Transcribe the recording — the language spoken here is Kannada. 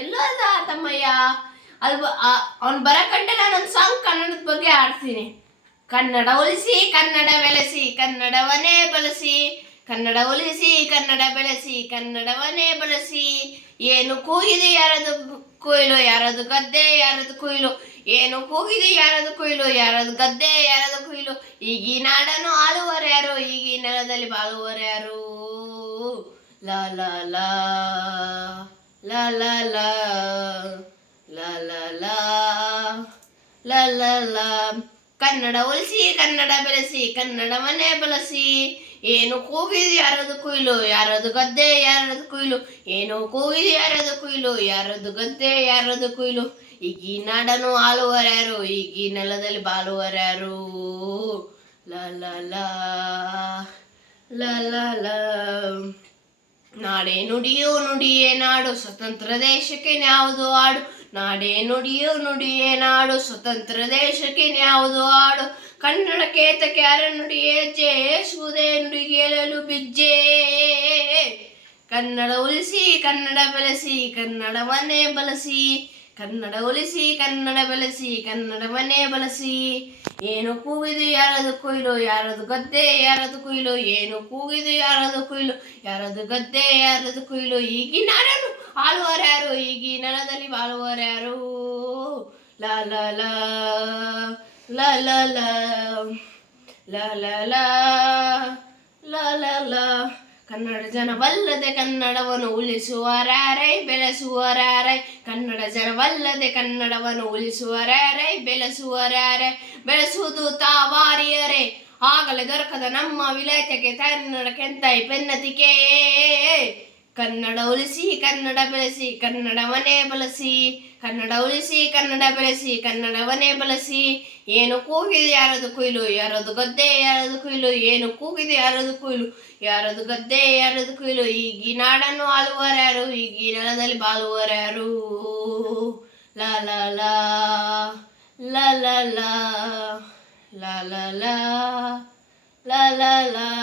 ಎಲ್ಲೋದ ತಮ್ಮಯ್ಯ? ಅಲ್ಲಿ ಅವ್ನು ಬರಕಂಡೆ ನಾನೊಂದು ಸಾಂಗ್ ಕನ್ನಡದ ಬಗ್ಗೆ ಆಡ್ತೀನಿ. ಕನ್ನಡ ಉಳಿಸಿ ಕನ್ನಡ ಬೆಳೆಸಿ ಕನ್ನಡವನ್ನೇ ಬಳಸಿ, ಕನ್ನಡ ಉಳಿಸಿ ಕನ್ನಡ ಬೆಳೆಸಿ ಕನ್ನಡವನ್ನೇ ಬಳಸಿ. ಏನು ಕೂಗಿದೆ ಯಾರದು ಕೊಯ್ಲು, ಯಾರದು ಗದ್ದೆ ಯಾರದು ಕೊಯ್ಲು, ಏನು ಕೂಗಿದೆ ಯಾರದು ಕೊಯ್ಲು, ಯಾರದು ಗದ್ದೆ ಯಾರದು ಕೊಯ್ಲು. ಈಗಿ ನಾಡನ್ನು ಆಳುವರ್ಯಾರು, ಈಗಿ ನೆಲದಲ್ಲಿ ಬಾಳುವರ್ಯಾರು. ಲಾ ಲಾ ಲಾ ಲಾ ಲಾ ಲಾ ಲಾ ಲಾ ಲಾ ಲಾ ಲಾ ಲಾ. ಕನ್ನಡ ಉಳಿಸಿ ಕನ್ನಡ ಬೆಳೆಸಿ ಕನ್ನಡವನ್ನೇ ಬಳಸಿ. ಏನು ಕೂಗಿದೆ ಯಾರದು ಕೊಯ್ಲು, ಯಾರದು ಗದ್ದೆ ಯಾರದು ಕೊಯ್ಲು, ಏನು ಕೂಗಿದೆ ಯಾರದು ಕೊಯ್ಲು, ಯಾರದು ಗದ್ದೆ ಯಾರದು ಕೊಯ್ಲು. ಈಗಿ ನಾಡನ್ನು ಆಳುವರ್ಯಾರು, ಈಗಿ ನೆಲದಲ್ಲಿ ಬಾಳುವರ್ಯಾರು. ಲಾ ಲಾ ಲಾ ಲಾ ಲಾ ಲಾ. ನಾಡೇ ನುಡಿಯೋ ನುಡಿಯೇ ನಾಡು, ಸ್ವತಂತ್ರ ದೇಶಕ್ಕೆ ನ್ಯಾವುದು ಆಡು. ನಾಡೇ ನುಡಿಯೋ ನುಡಿಯೇ ನಾಡು, ಸ್ವತಂತ್ರ ದೇಶಕ್ಕೆ ನ್ಯಾವುದು ಆಡು. ಕನ್ನಡ ಕೇತಕ್ಕೆ ಅರ ನುಡಿಯೇ ಜಯಿಸುವುದೇ ನುಡಿಗೆಯಲು ಬಿಜ್ಜೆ. ಕನ್ನಡ ಉಳಿಸಿ ಕನ್ನಡ ಬೆಳೆಸಿ ಕನ್ನಡವನ್ನೇ ಬಳಸಿ, ಕನ್ನಡ ಉಳಿಸಿ ಕನ್ನಡ ಬೆಳೆಸಿ ಕನ್ನಡವನ್ನೇ ಬಳಸಿ. ಏನು ಕೂಗಿದೆ ಯಾರದು ಕೊಯ್ಲು, ಯಾರದು ಗದ್ದೆ ಯಾರದು ಕೊಯ್ಲು, ಏನು ಕೂಗಿದೆ ಯಾರದು ಕೊಯ್ಲು, ಯಾರದು ಗದ್ದೆ ಯಾರದು ಕೊಯ್ಲು. ಈಗಿ ನಾಡನ್ನು ಆಳುವರ್ಯಾರು, ಈಗಿ ನೆಲದಲ್ಲಿ ಬಾಳುವರ್ಯಾರು. ಲಾ ಲಾ ಲಾ ಲಾ ಲಾ ಲಾ ಲಾ ಲಾ ಲಾ ಲಾ ಲಾ ಲಾ. ಕನ್ನಡ ಜನವಲ್ಲದೆ ಕನ್ನಡವನ್ನು ಉಳಿಸುವರಾರೈ ಬೆಳೆಸುವರಾರೈ. ಕನ್ನಡ ಜನವಲ್ಲದೆ ಕನ್ನಡವನ್ನು ಉಳಿಸುವರಾರೈ ಬೆಳೆಸುವರಾರೈ. ಬೆಳೆಸುವುದು ತಾವಾರಿಯರೇ, ಆಗಲೇ ದೊರಕದ ನಮ್ಮ ವಿಲಾಯತೆಗೆ ಕನ್ನಡಕ್ಕೆಂತೈ ಬೆನ್ನತಿಕೆ. ಕನ್ನಡ ಉಳಿಸಿ ಕನ್ನಡ ಬೆಳೆಸಿ ಕನ್ನಡವನ್ನೇ ಬಳಸಿ, ಕನ್ನಡ ಉಳಿಸಿ ಕನ್ನಡ ಬೆಳೆಸಿ ಕನ್ನಡವನ್ನೇ ಬಳಸಿ. ಏನು ಕೂಗಿದೆ ಯಾರದು ಕೊಯ್ಲು, ಯಾರದು ಗದ್ದೆ ಯಾರದು ಕೊಯ್ಲು, ಏನು ಕೂಗಿದೆ ಯಾರದು ಕೊಯ್ಲು, ಯಾರದು ಗದ್ದೆ ಯಾರದು ಕೊಯ್ಲು. ಈಗಿ ನಾಡನ್ನು ಆಳುವರ್ಯಾರು, ಈಗಿ ನೆಲದಲ್ಲಿ ಬಾಳುವರ್ಯಾರು. ಲಾ ಲಾ ಲಾ ಲಾ ಲಾ ಲಾ ಲಾ ಲಾ ಲಾ ಲಾ ಲಾ ಲಾ.